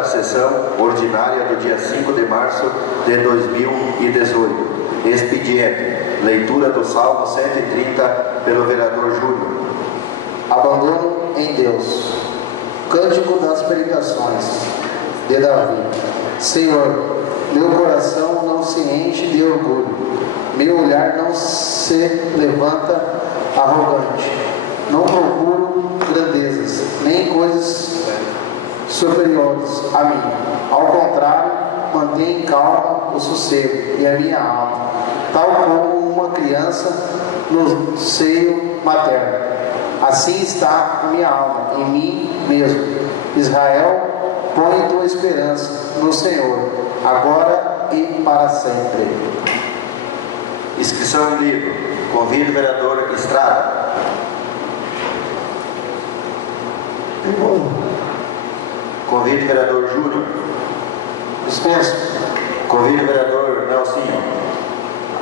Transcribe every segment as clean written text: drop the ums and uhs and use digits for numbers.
da Sessão Ordinária do dia 5 de março de 2018. Expediente. Leitura do Salmo 130 pelo vereador Júnior. Abandono em Deus. Cântico das Pregações de Davi. Senhor, meu coração não se enche de orgulho, meu olhar não se levanta arrogante. Não procuro grandezas, nem coisas superiores a mim. Ao contrário, mantenho em calma o sossego e a minha alma, tal como uma criança no seio materno. Assim está a minha alma, em mim mesmo. Israel, põe tua esperança no Senhor, agora e para sempre. Inscrição em livro. Convido o vereador Estrada. Convido o vereador Júnior. Dispenso. Convido o vereador Nelsinho.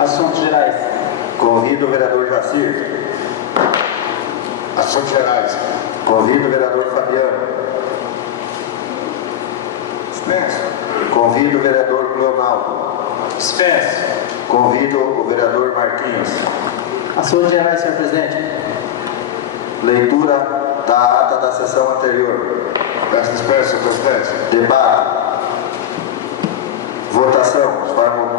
Assuntos gerais. Convido o vereador Jacir. Assuntos gerais. Convido o vereador Fabiano. Dispenso. Convido o vereador Leonardo. Dispenso. Convido o vereador Marquinhos. Assuntos gerais, senhor presidente. Leitura da ata da sessão anterior. Peço dispensa, senhor presidente. Debate. Votação. Os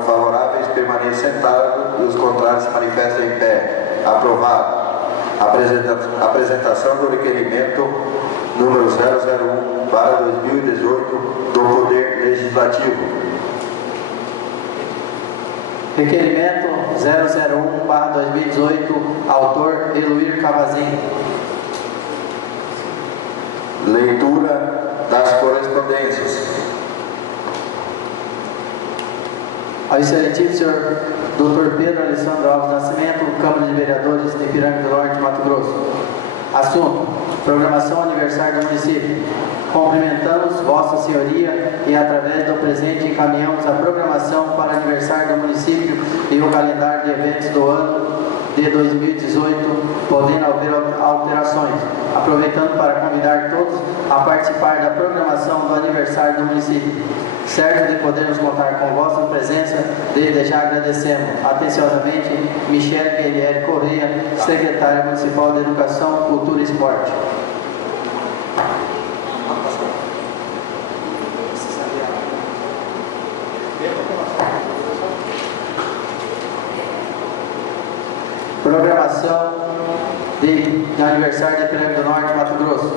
favoráveis permaneçam sentados e os contrários se manifestem em pé. Aprovado. Apresentação do requerimento número 001/2018 do Poder Legislativo. Requerimento 001/2018, autor Eluir Cavazinho. Leitura das correspondências. Ao excelentíssimo senhor Dr. Pedro Alessandro Alves Nascimento, Câmara de Vereadores de Ipiranga do Norte, Mato Grosso. Assunto: programação aniversário do município. Cumprimentamos Vossa Senhoria e, através do presente, encaminhamos a programação para o aniversário do município e o calendário de eventos do ano de 2018, podendo haver alterações, aproveitando para convidar todos a participar da programação do aniversário do município. Certo de podermos contar com vossa presença, desde já agradecemos atenciosamente Michele Guilherme Correia, secretária municipal de Educação, Cultura e Esporte. Programação de aniversário de Ipiranga do Norte, Mato Grosso.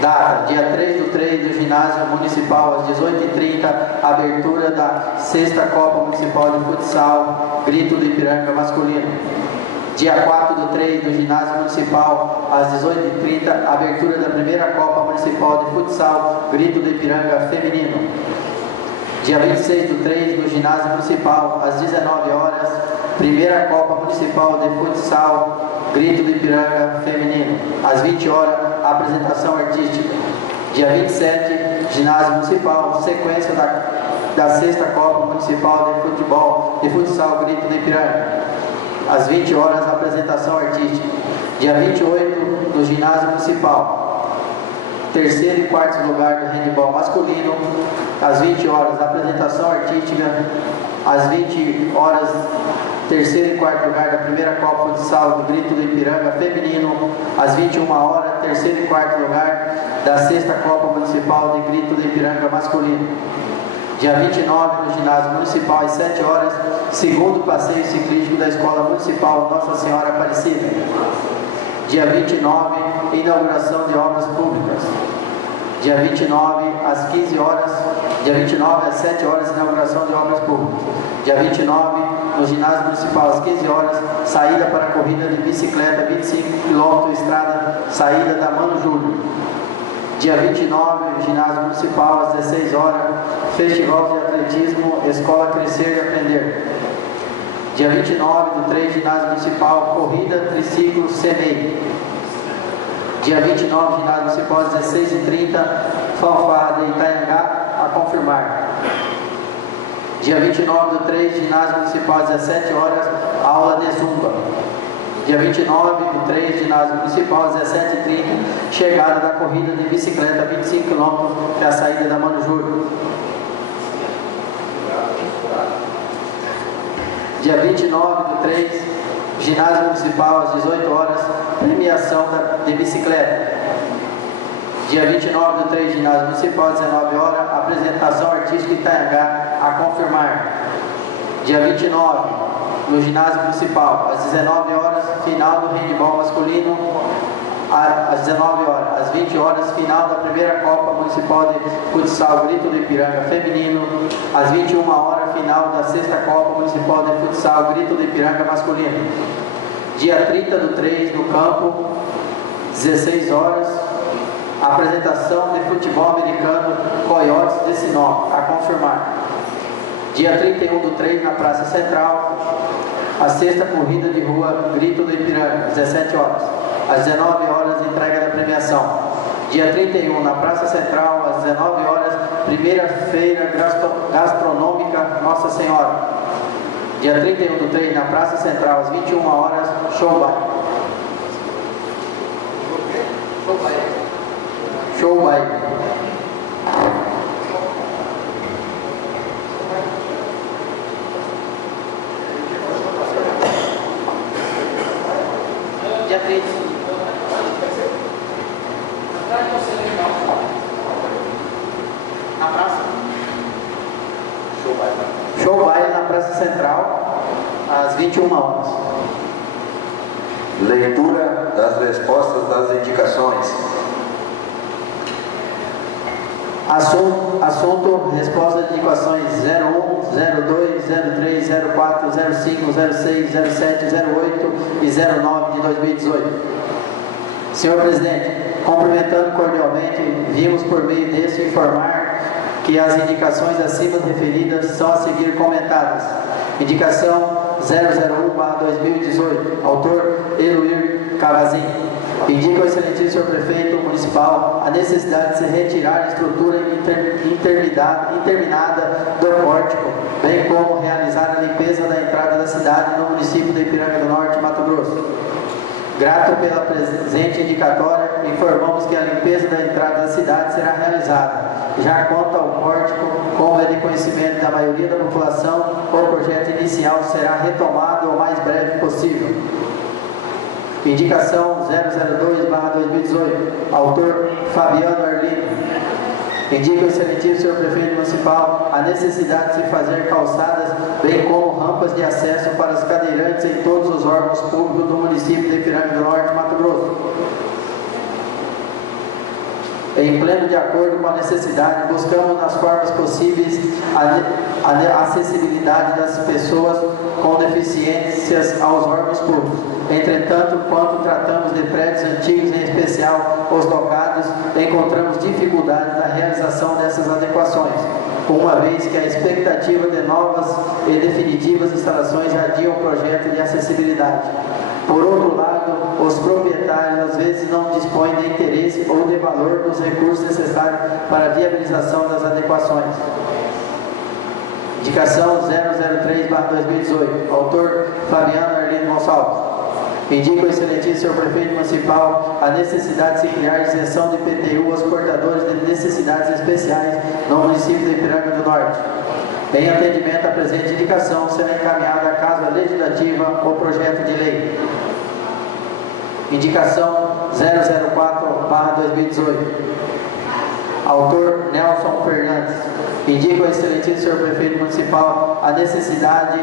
Data: dia 3/3 do ginásio municipal às 18h30, abertura da 6ª Copa Municipal de Futsal, Grito do Ipiranga masculino. Dia 4/3 do ginásio municipal às 18h30, abertura da 1ª Copa Municipal de Futsal, Grito do Ipiranga feminino. Dia 26/3 do ginásio municipal às 19h, 1ª Copa Municipal de Futsal, Grito do Ipiranga feminino. Às 20h, apresentação artística. Dia 27, ginásio municipal, sequência da 6ª Copa Municipal de Futebol de Futsal, Grito do Ipiranga. Às 20h, apresentação artística. Dia 28, no ginásio municipal, 3º e 4º lugar do handebol masculino. Às 20h, apresentação artística. Às 20h, 3º e 4º lugar da 1ª Copa Futsal do Grito do Ipiranga feminino. Às 21h, 3º e 4º lugar da 6ª Copa Municipal de Grito do Ipiranga masculino. Dia 29, no ginásio municipal, às 7h, 2º passeio ciclístico da Escola Municipal Nossa Senhora Aparecida. Dia 29, inauguração de obras públicas. Dia 29, às 15h, dia 29, às 7h, inauguração de obras públicas. Dia 29, no ginásio municipal, às 15h, saída para a corrida de bicicleta, 25 km, estrada, saída da Mano Júlio. Dia 29, no ginásio municipal, às 16h, festival de atletismo, Escola Crescer e Aprender. Dia 29/3, ginásio municipal, corrida, triciclo, CEMEI. Dia 29, ginásio municipal, às 16h30, fanfarra de Itaiangá, a confirmar. Dia 29/3, ginásio municipal, às 17h, aula de zumba. Dia 29/3, ginásio municipal, às 17h30, chegada da corrida de bicicleta, 25 km, que é a saída da Mano Júlio. Dia 29/3, ginásio municipal, às 18 horas, premiação de bicicleta. Dia 29/3, ginásio municipal, às 19 horas, apresentação artística Itanhangá a confirmar. Dia 29, no ginásio municipal, às 19 horas, final do handebol masculino, às 19 horas, às 20 horas, final da primeira Copa Municipal de Futsal Grito do Ipiranga feminino, às 21 horas, final da sexta Copa Municipal de Futsal Grito do Ipiranga masculino. Dia 30/3, no campo, 16 horas, apresentação de futebol americano Coiotes de Sinop, a confirmar. Dia 31/3, na Praça Central, a sexta corrida de rua Grito do Ipiranga, 17 horas. Às 19 horas, entrega da premiação. Dia 31, na Praça Central, às 19 horas, primeira feira gastronômica Nossa Senhora. Dia 31/3, na Praça Central, às 21 horas, show baile. Show baile. Dia 30. Na praça? Show baile na Praça Central, às 21 horas. Leitura das respostas das indicações. Assunto, resposta de indicações 01, 02, 03, 04, 05, 06, 07, 08 e 09 de 2018. Senhor Presidente, cumprimentando cordialmente, vimos por meio deste informar que as indicações acima referidas são a seguir comentadas. Indicação 001/2018, autor Eluir Cavazinho. Indica ao excelentíssimo senhor prefeito municipal a necessidade de se retirar a estrutura interminada do pórtico, bem como realizar a limpeza da entrada da cidade no município de Ipiranga do Norte, Mato Grosso. Grato pela presente indicatória, informamos que a limpeza da entrada da cidade será realizada. Já quanto ao pórtico, como é de conhecimento da maioria da população, o projeto inicial será retomado o mais breve possível. Indicação 002/2018, autor Fabiano Arlindo. Indica o excelentíssimo senhor prefeito municipal a necessidade de se fazer calçadas, bem como rampas de acesso para os cadeirantes em todos os órgãos públicos do município de Ipiranga do Norte, Mato Grosso. Em pleno de acordo com a necessidade, buscamos nas formas possíveis a acessibilidade das pessoas com deficiências aos órgãos públicos. Entretanto, quando tratamos de prédios antigos, em especial os locados, encontramos dificuldade na realização dessas adequações, uma vez que a expectativa de novas e definitivas instalações adia o projeto de acessibilidade. Por outro lado, os proprietários às vezes não dispõem de interesse ou de valor dos recursos necessários para a viabilização das adequações. Indicação 003/2018, autor Fabiano Arlindo Gonçalves. Indica o excelentíssimo senhor prefeito municipal a necessidade de se criar isenção de IPTU aos portadores de necessidades especiais no município de Ipiranga do Norte. Em atendimento à presente indicação, será encaminhada à Casa Legislativa o projeto de lei. Indicação 004/2018. Autor Nelson Fernandes. Indica o excelentíssimo senhor prefeito municipal a necessidade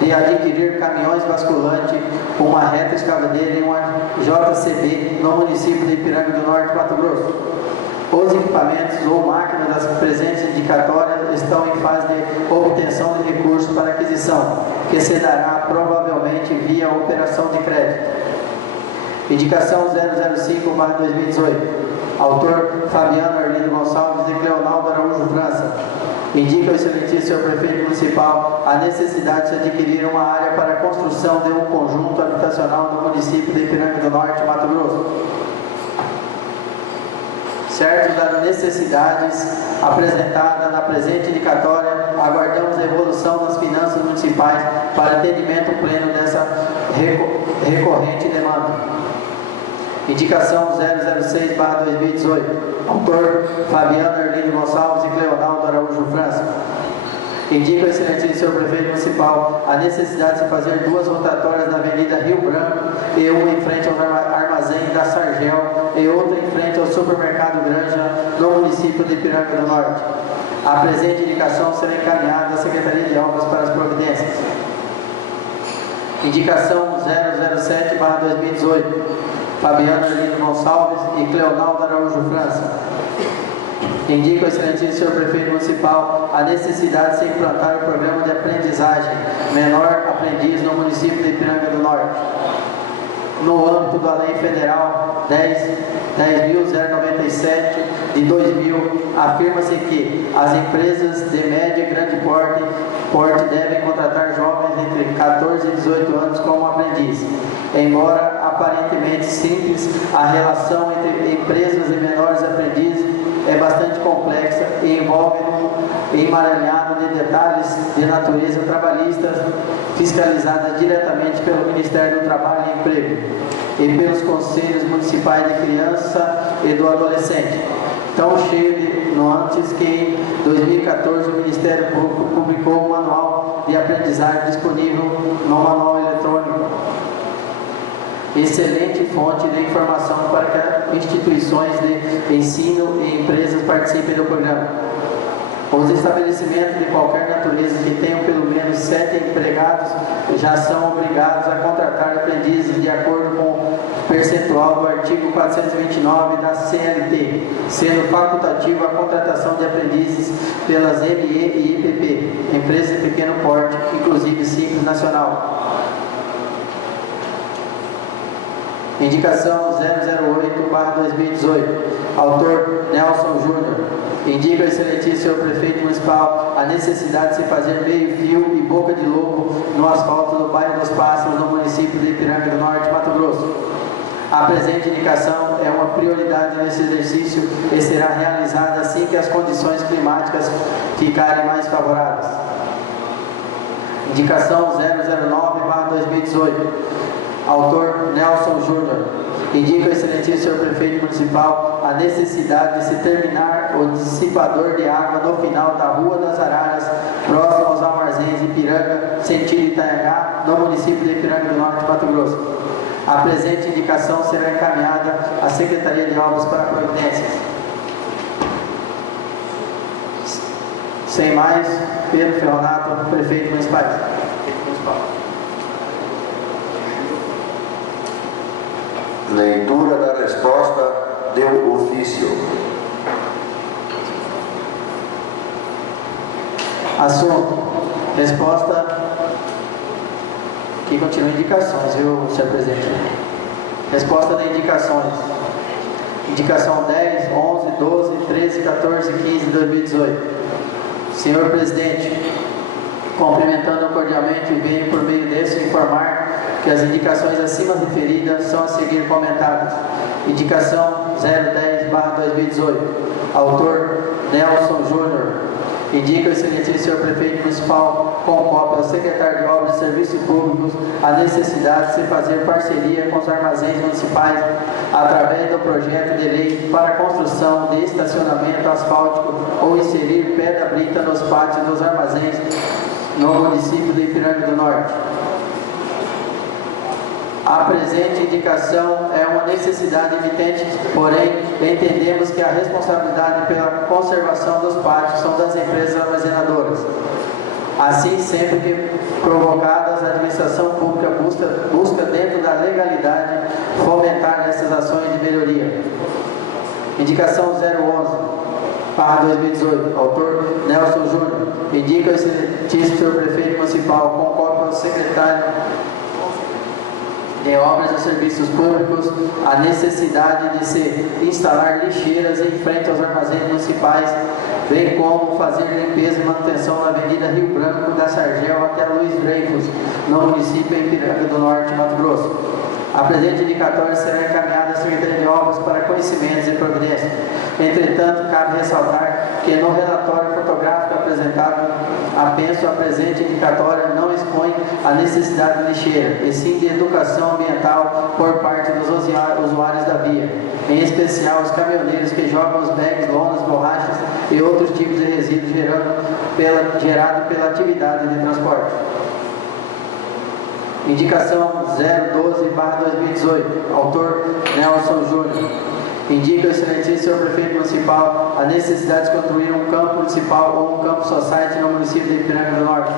de adquirir caminhões basculantes, uma reta escavadeira e uma JCB no município de Ipiranga do Norte, Mato Grosso. Os equipamentos ou máquinas das presentes indicatórias estão em fase de obtenção de recursos para aquisição, que se dará provavelmente via operação de crédito. Indicação 005/2018. Autor Fabiano Arlindo Gonçalves e Cleonaldo Araújo França. Indica o excelentíssimo senhor prefeito municipal a necessidade de se adquirir uma área para a construção de um conjunto habitacional no município de Ipiranga do Norte, Mato Grosso. Certo das necessidades apresentadas na presente indicatória, aguardamos a evolução das finanças municipais para atendimento pleno dessa recorrente e demanda. Indicação 006/2018. Autor Fabiano Erlindo Gonçalves e Cleonaldo Araújo França. Indica o excelentíssimo senhor prefeito municipal a necessidade de se fazer 2 rotatórias na Avenida Rio Branco, e uma em frente ao armazém da Sargel e outra em frente ao supermercado Granja, no município de Ipiranga do Norte. A presente indicação será encaminhada à Secretaria de Obras para as providências. Indicação 007/2018. Fabiano Erlindo Gonçalves e Cleonaldo Araújo França. Indica o excelentíssimo senhor prefeito municipal a necessidade de se implantar o programa de aprendizagem Menor Aprendiz no município de Ipiranga do Norte. No âmbito da Lei Federal 10.097 de 2000, afirma-se que as empresas de médio e grande porte devem contratar jovens entre 14 e 18 anos como aprendiz. Embora aparentemente simples, a relação entre empresas e menores aprendizes é bastante complexa e envolve um emaranhado de detalhes de natureza trabalhista, fiscalizadas diretamente pelo Ministério do Trabalho e Emprego e pelos Conselhos Municipais de Criança e do Adolescente. Tão cheio de nuances que em 2014 o Ministério Público publicou um manual de aprendizagem disponível no manual eletrônico. Excelente fonte de informação para que instituições de ensino e empresas participem do programa. Os estabelecimentos de qualquer natureza que tenham pelo menos 7 empregados já são obrigados a contratar aprendizes de acordo com o percentual do artigo 429 da CLT, sendo facultativa a contratação de aprendizes pelas ME e IPP, empresas de pequeno porte, inclusive Simples Nacional. Indicação 008/2018. Autor Nelson Júnior. Indica o excelentíssimo senhor prefeito municipal a necessidade de se fazer meio-fio e boca de lobo no asfalto do bairro dos Pássaros, no município de Ipiranga do Norte, Mato Grosso. A presente indicação é uma prioridade nesse exercício e será realizada assim que as condições climáticas ficarem mais favoráveis. Indicação 009/2018. Autor Nelson Júnior. Indica o excelentíssimo senhor prefeito municipal a necessidade de se terminar o dissipador de água no final da Rua das Araras, próximo aos armazéns de Ipiranga, sentido Itanhangá, no município de Ipiranga do Norte, Mato Grosso. A presente indicação será encaminhada à Secretaria de Obras para providências. Sem mais, Pedro Ferronato, prefeito municipal. Leitura da resposta do ofício. Assunto. Resposta. Aqui continua indicações, viu, senhor presidente? Resposta de indicações. Indicação 10, 11, 12, 13, 14, 15 de 2018. Senhor presidente, cumprimentando cordialmente, venho por meio desse informar que as indicações acima referidas são a seguir comentadas. Indicação 010/2018. Autor Nelson Júnior. Indica o excelentíssimo senhor prefeito municipal, com cópia ao secretário de Obras e Serviços Públicos, a necessidade de se fazer parceria com os armazéns municipais através do projeto de lei para a construção de estacionamento asfáltico ou inserir pedra-brita nos pátios dos armazéns no município de Ipiranga do Norte. A presente indicação é uma necessidade evidente, porém, entendemos que a responsabilidade pela conservação dos pátios são das empresas armazenadoras. Assim, sempre que provocadas, a administração pública busca dentro da legalidade, fomentar essas ações de melhoria. Indicação 011/2018. Autor Nelson Júnior. Indica o excelentíssimo senhor prefeito municipal, com cópia ao secretário de Obras e Serviços Públicos, a necessidade de se instalar lixeiras em frente aos armazéns municipais, bem como fazer limpeza e manutenção na Avenida Rio Branco da Sargel até Luiz Dreyfus, no município de Ipiranga do Norte, Mato Grosso. A presente indicatória será encaminhada à Secretaria de Obras para conhecimentos e providências. Entretanto, cabe ressaltar que no relatório fotográfico apresentado, a presente indicatória não expõe a necessidade de lixeira, e sim de educação ambiental por parte dos usuários da via, em especial os caminhoneiros que jogam os bags, lonas, borrachas e outros tipos de resíduos gerado pela atividade de transporte. Indicação 012/2018, autor Nelson Júnior. Indica o excelentíssimo senhor prefeito municipal a necessidade de construir um campo municipal ou um campo society no município de Ipiranga do Norte.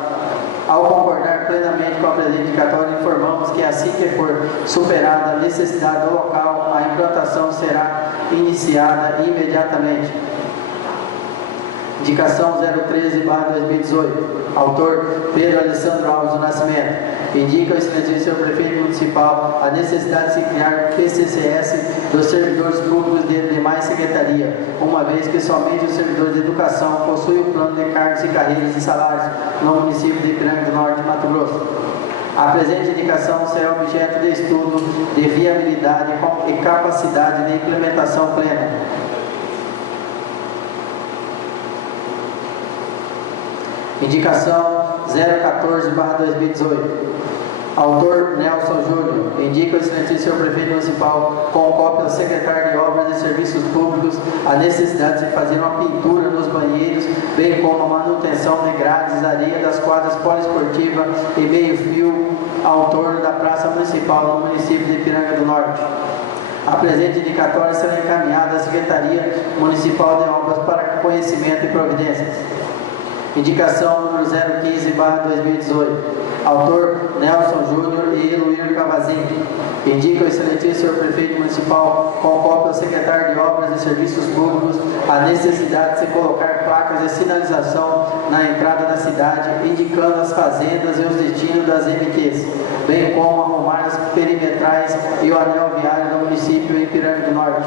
Ao concordar plenamente com a presente indicatória, informamos que assim que for superada a necessidade do local, a implantação será iniciada imediatamente. Indicação 013/2018, autor Pedro Alessandro Alves do Nascimento. Indica o excelentíssimo senhor prefeito municipal a necessidade de se criar PCCS dos servidores públicos de demais secretaria, uma vez que somente os servidores de educação possuem o plano de cargos e carreiras e salários no município de Ipiranga do Norte, Mato Grosso. A presente indicação será objeto de estudo de viabilidade e capacidade de implementação plena. Indicação 014/2018, autor Nelson Júnior. Indica o excelentíssimo senhor prefeito municipal, com cópia do secretário de Obras e Serviços Públicos, a necessidade de fazer uma pintura nos banheiros, bem como a manutenção de grades, areia das quadras poliesportivas e meio-fio ao torno da Praça Municipal no município de Ipiranga do Norte. A presente indicatória será encaminhada à Secretaria Municipal de Obras para conhecimento e providências. Indicação número 015/2018, autor Nelson Júnior e Eloir Cavazinho. Indica o excelentíssimo senhor prefeito municipal, com cópia do secretário de Obras e Serviços Públicos, a necessidade de se colocar placas de sinalização na entrada da cidade, indicando as fazendas e os destinos das MQs, bem como arrumar as perimetrais e o anel viário do município de Ipiranga do Norte.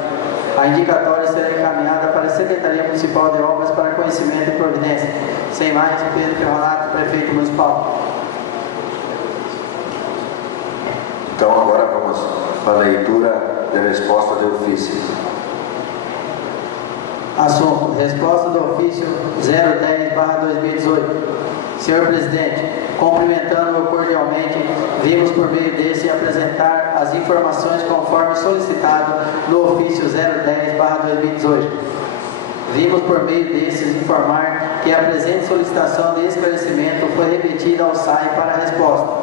A indicatória será encaminhada para a Secretaria Municipal de Obras para conhecimento e providência. Sem mais, Pedro Ferronato, prefeito municipal. Então agora vamos para a leitura de resposta de ofício. Assunto: resposta do ofício 010/2018. Senhor presidente, cumprimentando-o cordialmente, vimos por meio desse apresentar as informações conforme solicitado no ofício 010/2018. Vimos por meio desses informar que a presente solicitação de esclarecimento foi remetida ao SAI para a resposta.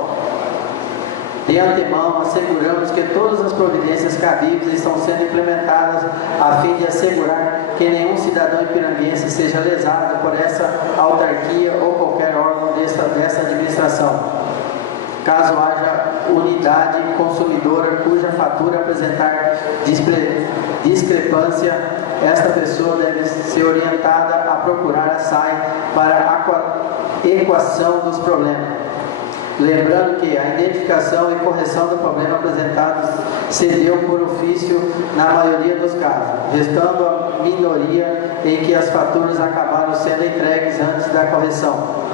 De antemão, asseguramos que todas as providências cabíveis estão sendo implementadas a fim de assegurar que nenhum cidadão ipiranguense seja lesado por essa autarquia ou qualquer órgão dessa administração. Caso haja unidade consumidora cuja fatura apresentar discrepância, esta pessoa deve ser orientada a procurar a SAI para a equação dos problemas. Lembrando que a identificação e correção do problema apresentado se deu por ofício na maioria dos casos, restando a minoria em que as faturas acabaram sendo entregues antes da correção.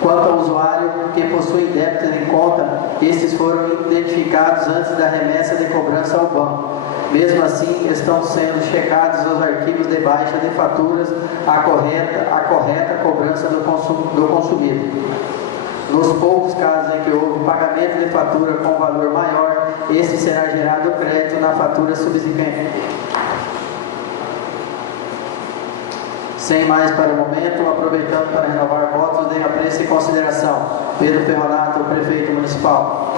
Quanto ao usuário que possui débitos em conta, estes foram identificados antes da remessa de cobrança ao banco. Mesmo assim, estão sendo checados os arquivos de baixa de faturas, a correta cobrança do consumido. Nos poucos casos em que houve pagamento de fatura com valor maior, este será gerado crédito na fatura subsequente. Sem mais para o momento, aproveitando para renovar votos de apreço e consideração. Pedro Ferronato, prefeito municipal.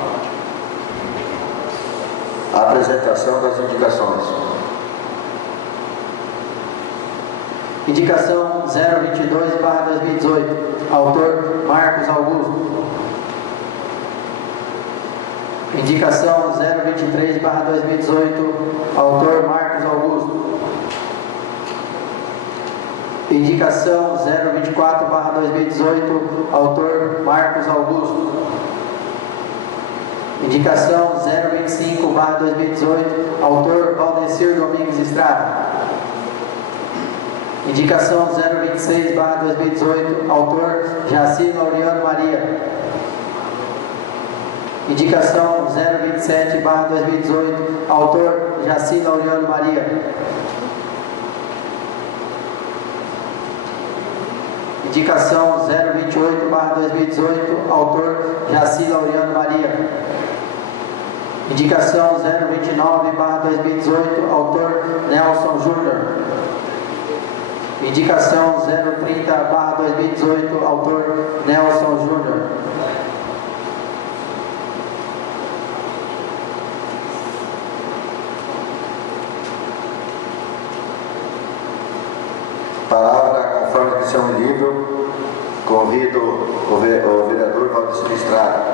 Apresentação das indicações. Indicação 022/2018, autor Marcos Augusto. Indicação 023/2018, autor Marcos Augusto. Indicação 024/2018, autor Marcos Augusto. Indicação 025/2018, autor Valdecir Domingues Estrada. Indicação 026/2018, autor Jaci Laureano Maria. Indicação 027/2018, autor Jaci Laureano Maria. Indicação 028/2018, autor Jaci Laureano Maria. Indicação 029/2018, autor Nelson Júnior. Indicação 030/2018, autor Nelson Júnior. Palavra conforme inscrição em livro. Convido o vereador Valdecir Estrada.